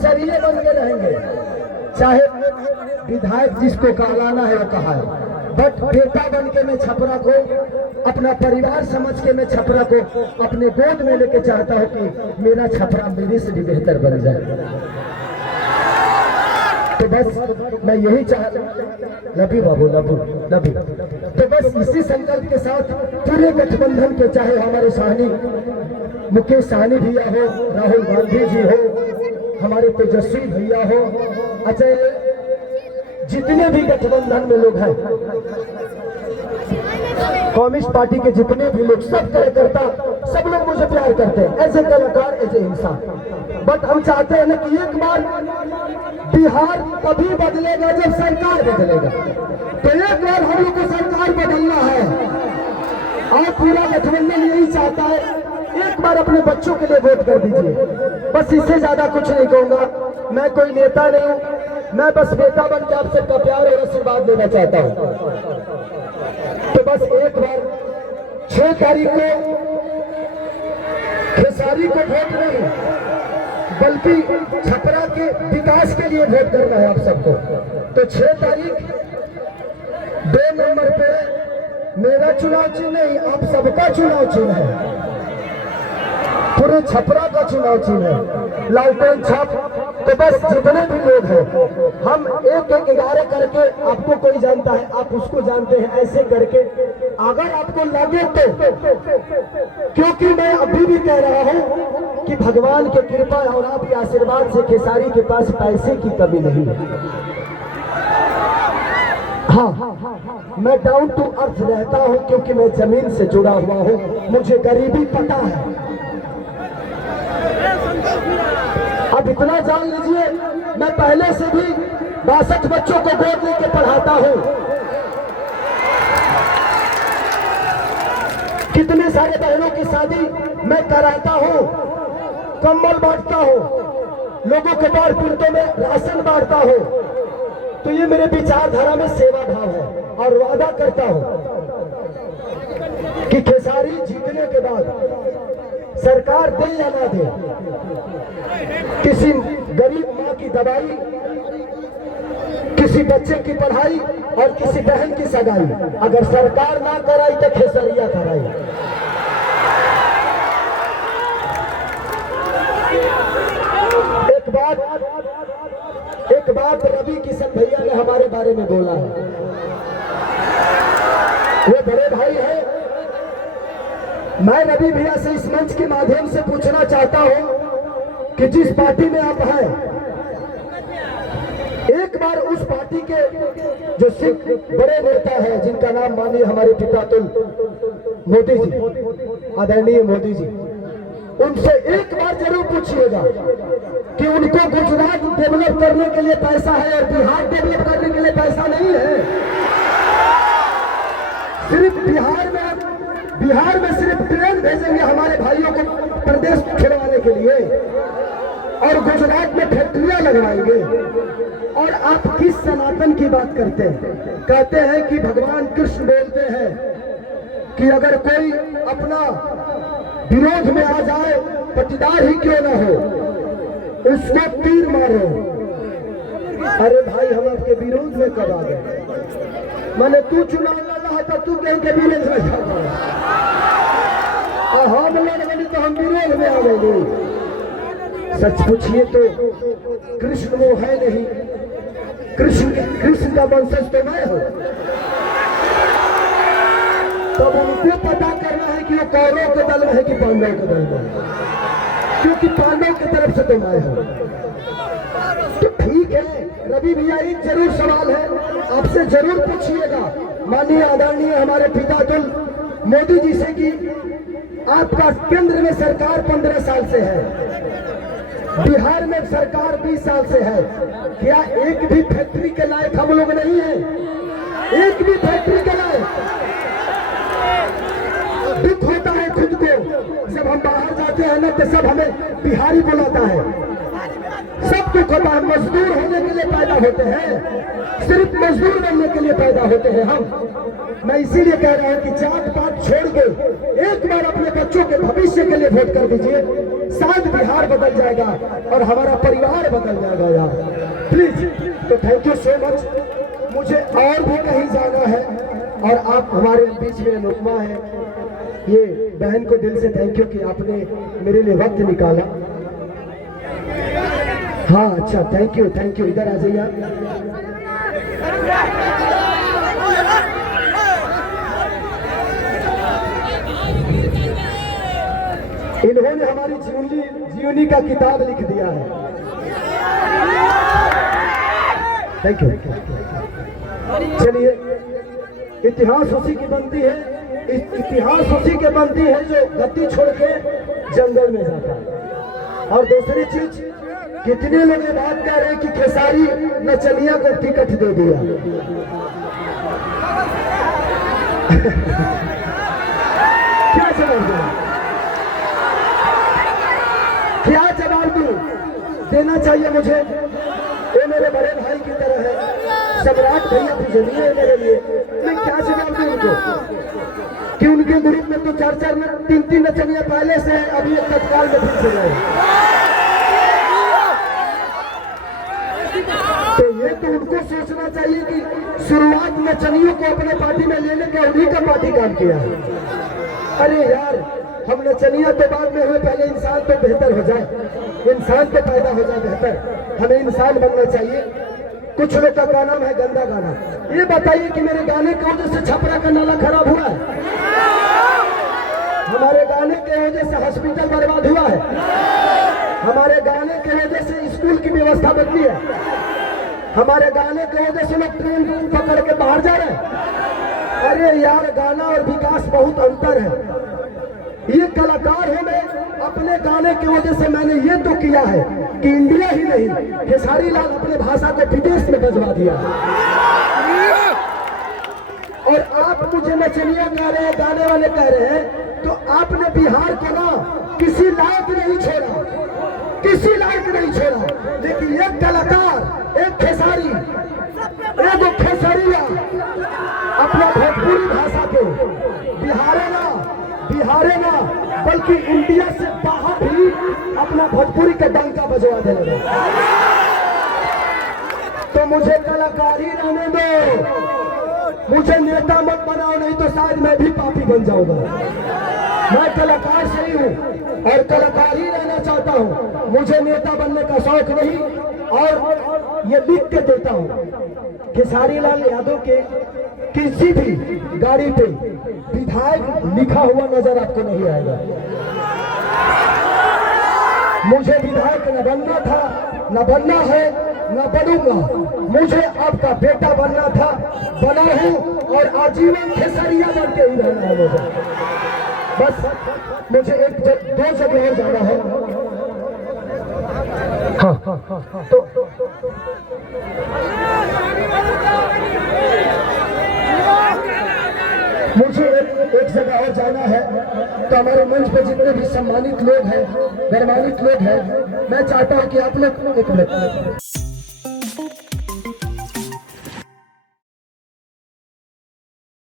खेसरिये बन के रहेंगे, चाहे विधायक जिसको कहलाना है वो कहा है, बट बेटा बन के मैं छपरा को अपना परिवार समझ के मैं छपरा को अपने गोद में लेके चाहता हूँ कि मेरा छपरा मेरे से भी बेहतर बन जाए। तो बस मैं यही लभी बाबू लभी तो बस इसी संकल्प के साथ पूरे गठबंधन के, चाहे हमारे साहनी मुकेश साहनी भैया हो, राहुल गांधी जी हो, हमारे तेजस्वी भैया हो, अजय, जितने भी गठबंधन में लोग हैं, कम्युनिस्ट पार्टी के जितने भी लोग, सब कार्यकर्ता, सब लोग मुझे प्यार करते हैं एज ए कलाकार, एज ए इंसान। बट हम चाहते हैं ना कि एक बार बिहार तभी बदलेगा जब सरकार बदलेगा। तो एक बार हम लोग को सरकार बदलना है और पूरा गठबंधन यही चाहता है, एक बार अपने बच्चों के लिए वोट कर दीजिए। बस इससे ज्यादा कुछ नहीं कहूंगा, मैं कोई नेता नहीं हूँ, मैं बस बेटा बन के आप सबका प्यार और आशीर्वाद लेना चाहता हूँ। तो बस एक बार 6 तारीख को खेसारी को वोट नहीं बल्कि छपरा के विकास के लिए वोट करना है आप सबको। तो 6 तारीख 2 नंबर पे मेरा चुनाव चिन्ह नहीं, आप सबका चुनाव चिन्ह है, पूरे छपरा का चुनाव चिन्ह है, लालटेन छाप। तो बस जितने भी लोग हैं, हम 1-1-11 करके, आपको कोई जानता है, आप उसको जानते हैं, ऐसे करके अगर आपको लगे तो, क्योंकि मैं अभी भी कह रहा हूं कि भगवान की कृपा और आपके आशीर्वाद से खेसारी के पास पैसे की कमी नहीं है। हाँ, मैं डाउन टू अर्थ रहता हूं क्योंकि मैं जमीन से जुड़ा हुआ हूं, मुझे गरीबी पता है। अब इतना जान लीजिए, मैं पहले से भी 62 बच्चों को गोद लेके पढ़ाता हूं, कितने सारे बहनों की शादी मैं कराता हूं, कंबल बांटता हूं, लोगों के बाढ़ पीड़ितों में राशन बांटता हूं। तो ये मेरे विचारधारा में सेवा भाव है और वादा करता हूं कि खेसारी जीतने के बाद सरकार दे या ना दे, किसी गरीब माँ की दवाई, किसी बच्चे की पढ़ाई और किसी बहन की सगाई अगर सरकार ना कराई तो खेसरिया कराई। एक बात रवि किशन भैया ने हमारे बारे में बोला है, वो बड़े भाई है। मैं रवि भैया से इस मंच के माध्यम से पूछना चाहता हूं कि जिस पार्टी में आप हैं, एक बार उस पार्टी के जो सिख बड़े नेता हैं, जिनका नाम मानिए हमारे पिता तुल मोदी जी, आदरणीय मोदी जी, उनसे एक बार जरूर पूछिएगा कि उनको गुजरात डेवलप करने के लिए पैसा है और बिहार डेवलप करने के लिए पैसा नहीं है। सिर्फ बिहार में सिर्फ ट्रेन भेजेंगे हमारे भाइयों को प्रदेश खिलवाने के लिए और गुजरात में फैक्ट्रियां लगवाएंगे। और आप किस सनातन की बात करते हैं? कहते हैं कि भगवान कृष्ण बोलते हैं कि अगर कोई अपना विरोध में आ जाए, पटीदार ही क्यों ना हो, उसको तीर मारो। अरे भाई, हम आपके विरोध में कब आ गए? माने तू चुनाव लड़ा है तो तू कहीं के विरोध में जा, और हम लड़ तो हम विरोध में आ गए। सच पूछिए तो कृष्ण वो है नहीं, कृष्ण का वंशज तो मैं हूं। तब उनको पता करना है कि वो कौरव के दल में है कि पांडव के दल में, क्योंकि पांडव की तरफ से तो मैं हूं। तो ठीक है रवि भैया, एक जरूर सवाल है, आपसे जरूर पूछिएगा माननीय आदरणीय हमारे पिता तुल मोदी जी से कि आपका केंद्र में सरकार 15 साल से है, बिहार में सरकार 20 साल से है, क्या एक भी फैक्ट्री के लायक हम लोग नहीं है? एक भी फैक्ट्री के लायक? दुख होता है खुद को, जब हम बाहर जाते हैं ना तो सब हमें बिहारी बुलाता है, सब दुख होता है। मजदूर होने के लिए पैदा होते हैं, सिर्फ मजदूर बनने के लिए पैदा होते हैं हम। मैं इसीलिए कह रहा हूं कि जात पात छोड़ के एक बार अपने बच्चों के भविष्य के लिए वोट कर दीजिए, शायद बिहार बदल जाएगा और हमारा परिवार बदल तो थैंक यू सो मच। मुझे और भी कहीं जाना है और आप हमारे बीच में अनुपमा है। ये बहन को दिल से थैंक यू कि आपने मेरे लिए वक्त निकाला। हाँ अच्छा, थैंक यू इधर आ जाइए आप। इन्होंने हमारी जीवनी का किताब लिख दिया है। Thank you. चलिए, इतिहास उसी की बनती है, इतिहास उसी के बनती है जो गद्दी छोड़ के जंगल में जाता है। और दूसरी चीज, कितने लोग ये बात कह रहे हैं कि खेसारी नचनिया को टिकट दे दिया। क्या जवाब दूं, क्या जवाब दूं? देना चाहिए मुझे। वो मेरे बड़े भाई की तरह है, सम्राट भैया पूजनीय है मेरे लिए। मैं क्या जवाब दूं उनको कि उनके ग्रुप में तो 4-4 में 3-3 नचनिया पहले से है, अभी एक तत्काल में फिर से गए। तो ये तो उनको सोचना चाहिए कि शुरुआत नचनियों को अपने पार्टी में लेने का उन्हीं का पार्टी काम किया है। अरे यार, हम नचनिया तो बाद में हुए, पहले इंसान तो बेहतर हो जाए, इंसान तो पैदा हो जाए बेहतर। हमें इंसान बनना चाहिए। कुछ लोग का नाम है गंदा गाना। ये बताइए कि मेरे गाने की वजह से छपरा का नाला खराब हुआ है? हमारे गाने के वजह से हॉस्पिटल बर्बाद हुआ है? हमारे गाने के वजह से स्कूल की व्यवस्था बदली है? हमारे गाने की वजह से लोग ट्रेन पकड़ के बाहर जा रहे हैं? अरे यार, गाना और विकास बहुत अंतर है। ये कलाकार हूं मैं, अपने गाने की वजह से मैंने ये तो किया है कि इंडिया ही नहीं, खेसारी लाल अपने भाषा को विदेश में बजवा दिया। और आप मुझे नचनिया कह रहे हैं, गाने वाले कह रहे हैं, तो आपने बिहार को ना किसी लायक नहीं छोड़ा, किसी लायक नहीं छोड़ा। लेकिन एक कलाकार, एक खेसारी, एक खेसरिया अपना भोजपुरी भाषा को बिहारे ना बल्कि इंडिया से बाहर भी अपना भोजपुरी का डंका बजवा दे लगा। तो मुझे कलाकारी रहने दो, मुझे नेता मत बनाओ, नहीं तो शायद मैं भी पापी बन जाऊंगा। मैं कलाकार सही हूँ और कलाकार ही रहना चाहता हूँ, मुझे नेता बनने का शौक नहीं। और ये लिख के देता हूँ, खेसारी लाल यादव के किसी भी गाड़ी पे विधायक लिखा हुआ नजर आपको नहीं आएगा। मुझे विधायक न बनना था, न बनना है, न बनूंगा। मुझे आपका बेटा बनना था, बना हूं और आजीवन खेसरिया बन के ही रहना है मुझे। बस मुझे दो जगह और जाना है। हाँ, तो मुझे एक जगह और जाना है। तो हमारे मंच पे जितने भी सम्मानित लोग हैं, गौरवान्वित लोग हैं, मैं चाहता हूं कि आप लोग एक मिनट